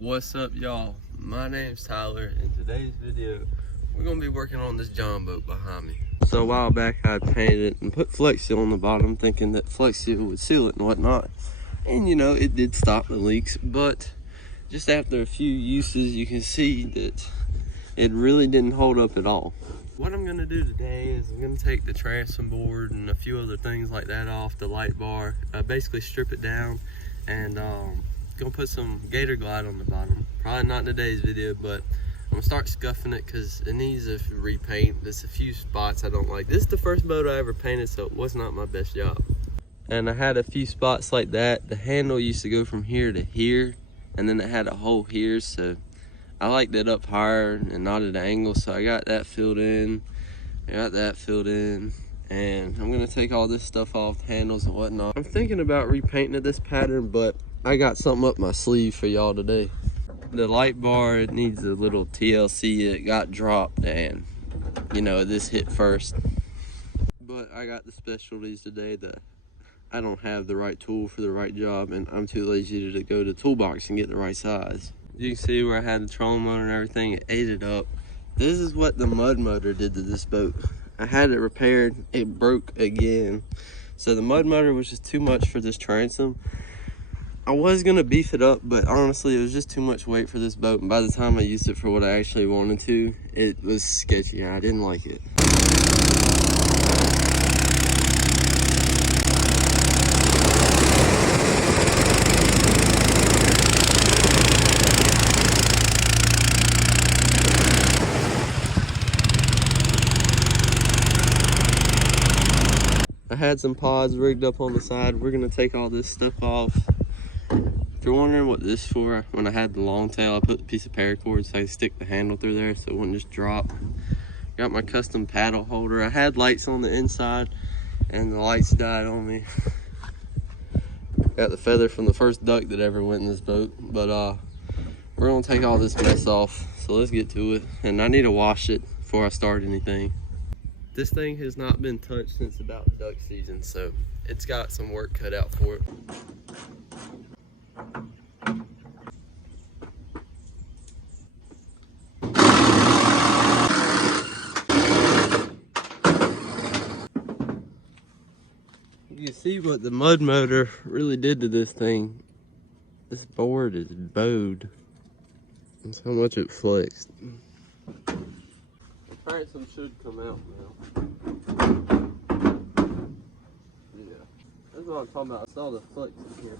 What's up, y'all? My name's Tyler. In today's video, we're gonna be working on this John boat behind me. So a while back, I painted it and put Flex Seal on the bottom, thinking that Flex Seal would seal it and whatnot. And you know, it did stop the leaks, but just after a few uses, you can see that it really didn't hold up at all. What I'm gonna do today is I'm gonna take the transom board and a few other things like that off the light bar, basically strip it down, and gonna put some Gator Glide on the bottom. Probably not in today's video, but I'm gonna start scuffing it because it needs a repaint. There's a few spots I don't like. This is the first boat I ever painted, so it was not my best job. And I had a few spots like that. The handle used to go from here to here, and then it had a hole here, so I liked it up higher and not at an angle, so I got that filled in. I got that filled in, and I'm gonna take all this stuff off, the handles and whatnot. I'm thinking about repainting it this pattern, but I got something up my sleeve for y'all today. The light bar, it needs a little TLC. It got dropped, and you know, this hit first. But I got the specialties today that I don't have the right tool for the right job, and I'm too lazy to go to the toolbox and get the right size. You can see where I had the trolling motor and everything, it ate it up. This is what the mud motor did to this boat. I had it repaired, it broke again. So the mud motor was just too much for this transom. I was gonna beef it up, but honestly, it was just too much weight for this boat. And by the time I used it for what I actually wanted to, it was sketchy and I didn't like it. I had some pods rigged up on the side. We're gonna take all this stuff off. If you're wondering what this is for, when I had the long tail, I put a piece of paracord so I could stick the handle through there so it wouldn't just drop. Got my custom paddle holder. I had lights on the inside and the lights died on me. Got the feather from the first duck that ever went in this boat. But we're gonna take all this mess off, so let's get to it. And I need to wash it before I start anything. This thing has not been touched since about duck season, so it's got some work cut out for it. You can see what the mud motor really did to this thing. This board is bowed. That's how much it flexed. The transom should come out now. Yeah, that's what I'm talking about. I saw the flex in here.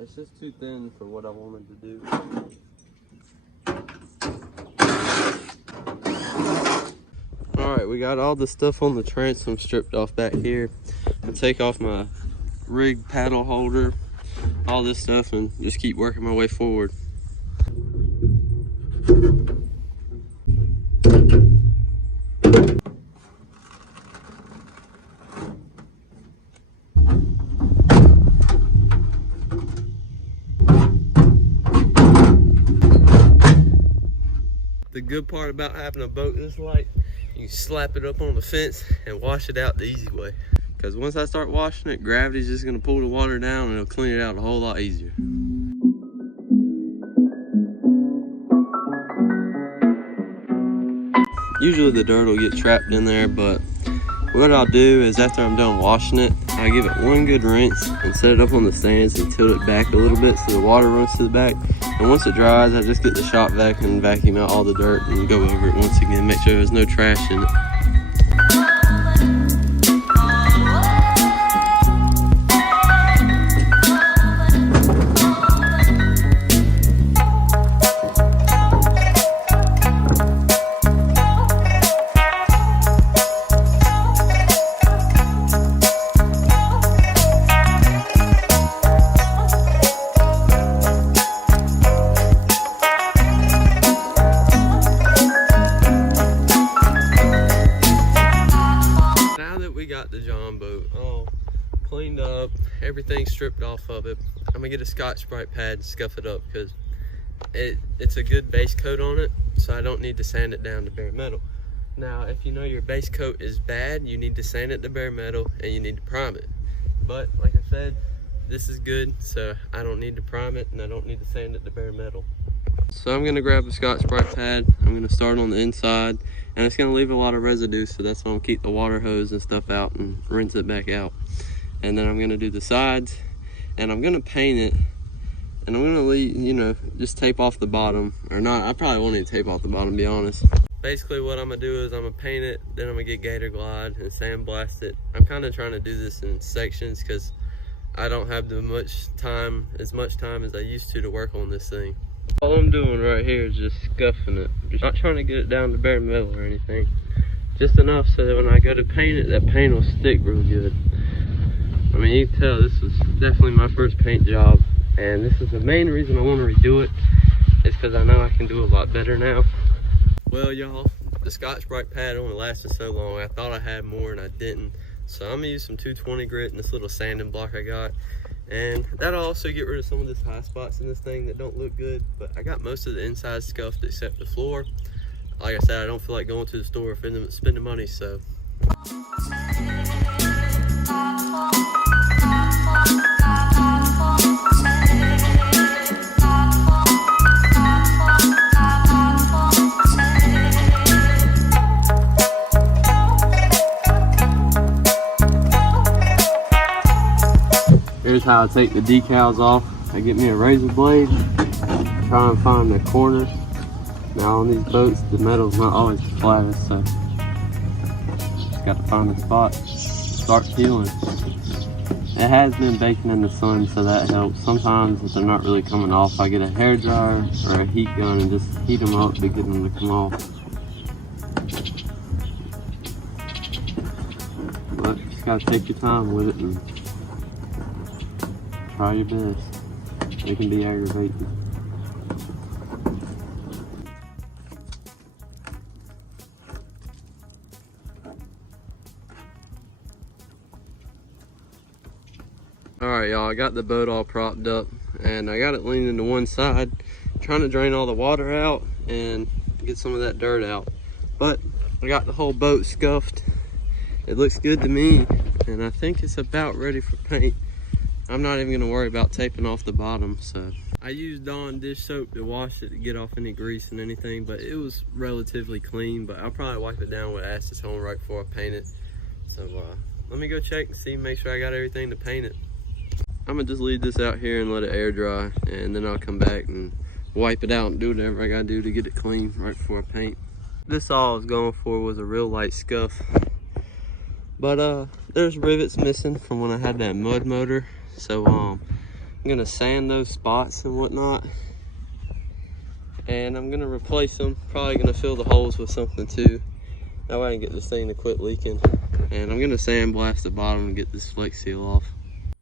It's just too thin for what I wanted to do. Alright, we got all the stuff on the transom stripped off back here. I'll take off my rig paddle holder, all this stuff, and just keep working my way forward. The good part about having a boat this light, you can slap it up on the fence and wash it out the easy way. Because once I start washing it, gravity's just gonna pull the water down and it'll clean it out a whole lot easier. Usually the dirt will get trapped in there, but what I'll do is after I'm done washing it, I give it one good rinse and set it up on the stands and tilt it back a little bit so the water runs to the back. And once it dries, I just get the shop vac and vacuum out all the dirt and go over it once again, make sure there's no trash in it. The John boat all cleaned up, everything stripped off of it. I'm gonna get a Scotch-Brite pad and scuff it up because it's a good base coat on it, so I don't need to sand it down to bare metal. Now, if you know your base coat is bad, you need to sand it to bare metal and you need to prime it. But like I said, this is good, so I don't need to prime it and I don't need to sand it to bare metal. So I'm gonna grab a Scotch-Brite pad. I'm gonna start on the inside, and it's gonna leave a lot of residue, so that's why I'm gonna keep the water hose and stuff out and rinse it back out. And then I'm gonna do the sides, and I'm gonna paint it, and I'm gonna leave, you know, just tape off the bottom, or not. I probably won't even tape off the bottom, to be honest. Basically what I'm gonna do is I'm gonna paint it, then I'm gonna get Gator Glide and sandblast it. I'm kind of trying to do this in sections because I don't have as much time as I used to work on this thing. All I'm doing right here is just scuffing it. Just not trying to get it down to bare metal or anything. Just enough so that when I go to paint it, that paint will stick real good. I mean, you can tell this was definitely my first paint job, and this is the main reason I want to redo it, is because I know I can do a lot better now. Well, y'all, the Scotch-Brite pad only lasted so long. I thought I had more and I didn't. So I'm gonna use some 220 grit and this little sanding block I got. And that'll also get rid of some of this high spots in this thing that don't look good. But I got most of the inside scuffed except the floor. Like I said, I don't feel like going to the store or spending money, so. Here's how I take the decals off. I get me a razor blade, try and find the corners. Now on these boats, the metal's not always the flattest, so just got to find the spot, start peeling. It has been baking in the sun, so that helps. Sometimes if they're not really coming off, I get a hair dryer or a heat gun and just heat them up to get them to come off. But you just gotta take your time with it and try your best. It can be aggravating. Alright y'all, I got the boat all propped up and I got it leaning to one side, trying to drain all the water out and get some of that dirt out. But I got the whole boat scuffed. It looks good to me and I think it's about ready for paint. I'm not even gonna worry about taping off the bottom, so. I used Dawn dish soap to wash it to get off any grease and anything, but it was relatively clean, but I'll probably wipe it down with acetone right before I paint it. So let me go check and see, make sure I got everything to paint it. I'm gonna just leave this out here and let it air dry, and then I'll come back and wipe it out and do whatever I gotta do to get it clean right before I paint. This all I was going for was a real light scuff. But there's rivets missing from when I had that mud motor. So I'm gonna sand those spots and whatnot, and I'm gonna replace them. Probably gonna fill the holes with something too. That way I can get this thing to quit leaking. And I'm gonna sandblast the bottom and get this Flex Seal off.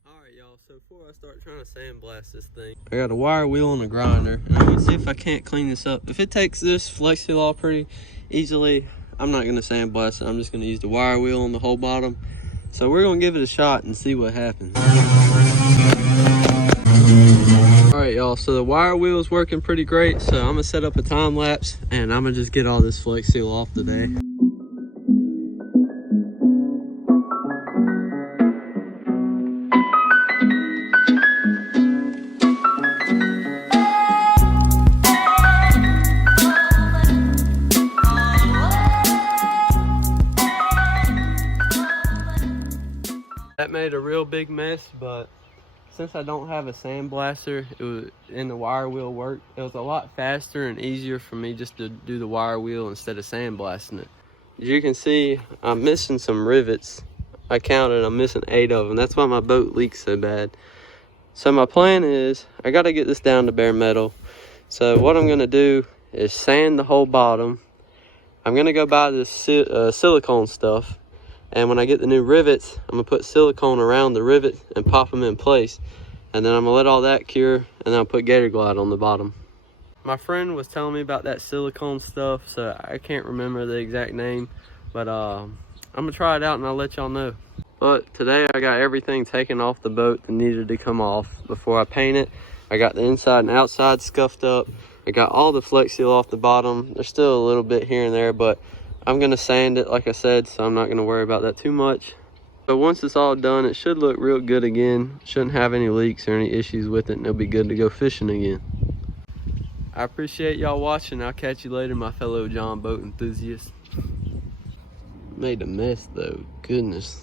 Alright y'all, so before I start trying to sandblast this thing, I got a wire wheel and a grinder, and I'm gonna see if I can't clean this up. If it takes this Flex Seal off pretty easily, I'm not gonna sandblast it. I'm just gonna use the wire wheel on the whole bottom. So we're gonna give it a shot and see what happens. Alright y'all, so the wire wheel is working pretty great, so I'm gonna set up a time lapse and I'm gonna just get all this Flex Seal off today. That made a real big mess, but since I don't have a sandblaster, it was in the wire wheel work. It was a lot faster and easier for me just to do the wire wheel instead of sandblasting it. As you can see, I'm missing some rivets. I counted, I'm missing 8 of them. That's why my boat leaks so bad. So my plan is, I gotta get this down to bare metal. So what I'm gonna do is sand the whole bottom. I'm gonna go buy this silicone stuff. And when I get the new rivets, I'm gonna put silicone around the rivet and pop them in place. And then I'm gonna let all that cure, and then I'll put Gator Glide on the bottom. My friend was telling me about that silicone stuff, so I can't remember the exact name, but I'm gonna try it out and I'll let y'all know. But today I got everything taken off the boat that needed to come off before I paint it. I got the inside and outside scuffed up. I got all the Flex Seal off the bottom. There's still a little bit here and there, but I'm gonna sand it like I said, so I'm not gonna worry about that too much. But once it's all done, it should look real good again. Shouldn't have any leaks or any issues with it, and it'll be good to go fishing again. I appreciate y'all watching. I'll catch you later, my fellow John boat enthusiasts. Made a mess though, goodness.